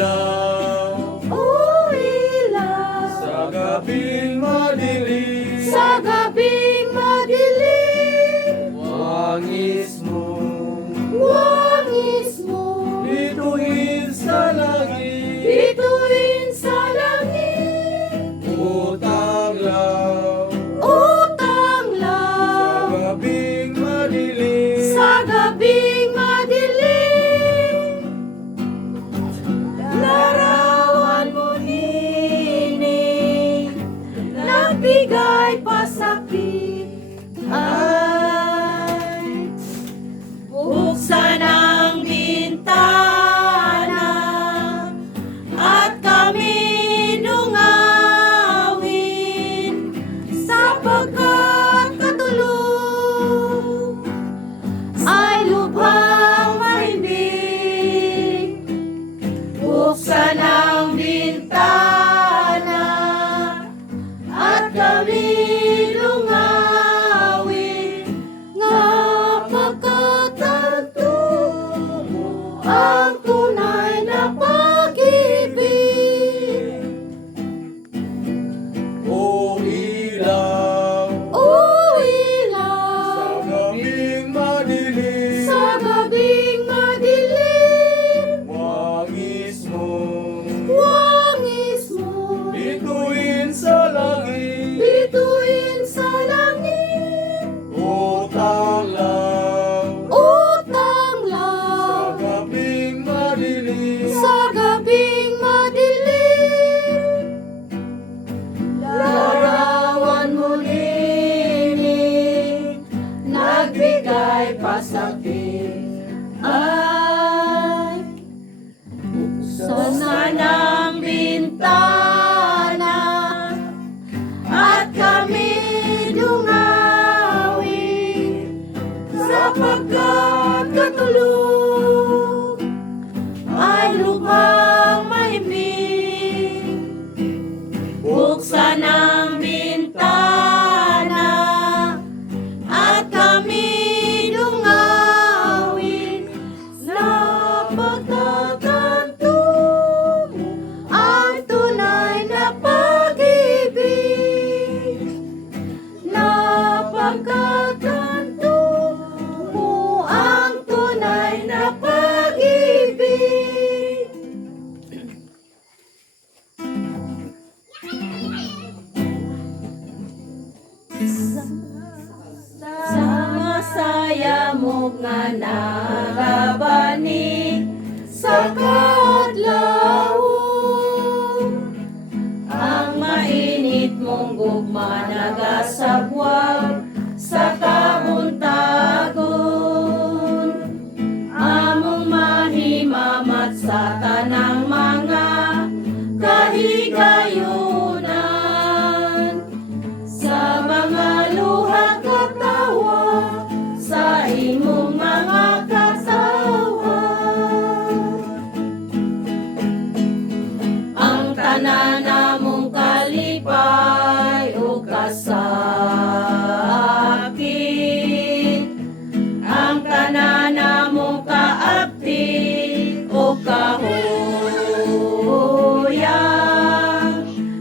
ilaw, o ilaw, sa gabing madilim, sa gabing madilim, wangis mo, wangis mo, bituin sa langit, bituin sa langit, utang lang, utang sa lang, gabing madilim, sa gabing madilim. Larawan mo nini, nagbigay pasakit, ay buksan ang bintana at kami dungawin, sapagkat katulog ay lubhang mahimbing. Buksan ang bintana at kami dungawin, nga pagkatanto mo ang tunay na pag-ibig. o ilaw, O sa ilaw, gabing madilim, sa gabing madilim, wangis mo, wangis mo, bituin sa langit, bituin sa langit, utang lang, utang sa lang, gabing madilim, sa gabing madilim. Larawan mo nini, nagbigay pasakit, ay buksan ang bintana at kami dungawin, sapagkat katulog ay lubhang mahimbing. Buksan ang bintana at kami dungawin, napagtatanto mo ang tunay na pag-ibig. Napagtatanto mo ang tunay na pag-ibig. Sa saya mo nga nagabani sa kadlaw, ang mainit mong gugma nagasabwag sa kabuntagon, among mahimamat sa tanang mga kahigayunan, sa mga luha katawa, sa imong mga katawa. Ang tanan namong kalipay o kasakit, ang tanan namong kaabti o kahuyang,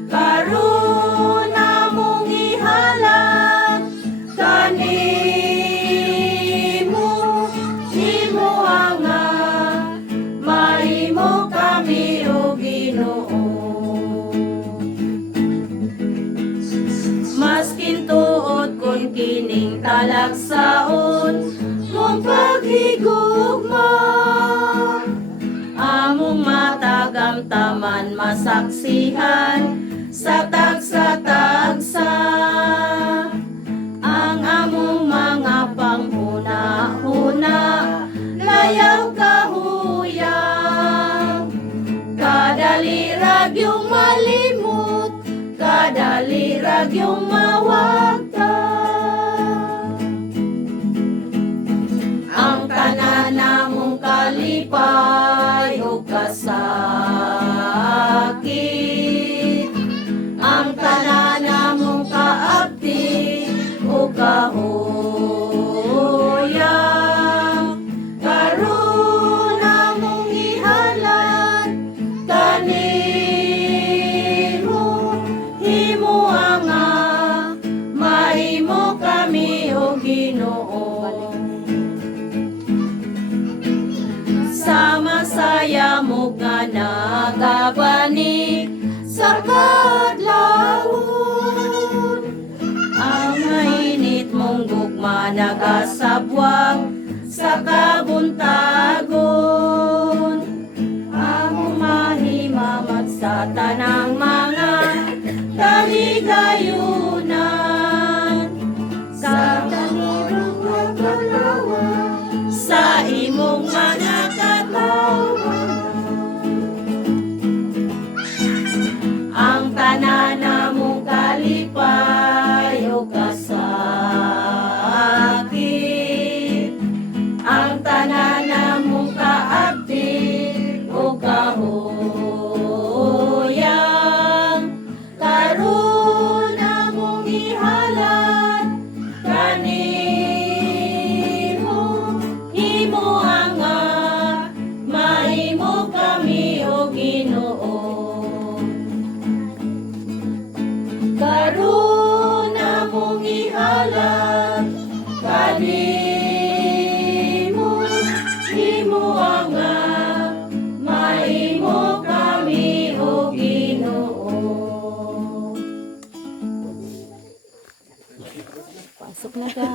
karon namong ihalang kanimo, himuanga, mahimo kami o Ginoo. Maskin tuod kun kining talagsaon mong paghigugma, among matagamtaman masaksihan sa tagsa-tagsa, ang among mga panghuna-huna layaw kahuyang, kadalirag yung malimot, kadalirag yung mawagtang. Ang tanan namong kalipay o kasakit, ang tanan namong kaabti o kahuyang, karon namong ihalan nagasabwang sa kabuntagon. Among mahimamat sa tanang mga kaligayunan. Sa talibong pagkalawa, sa imong mga katawan. Ang tanan namong kalipay o kasakit, ang tanan namong kaabdi o kahuyang, karon namong ihalat kanimo, imo anga, mahimo kami o Ginoo. Karon namong ihalat kanimo, imo anga, mahimo kami o Ginoo. Pasok na ka.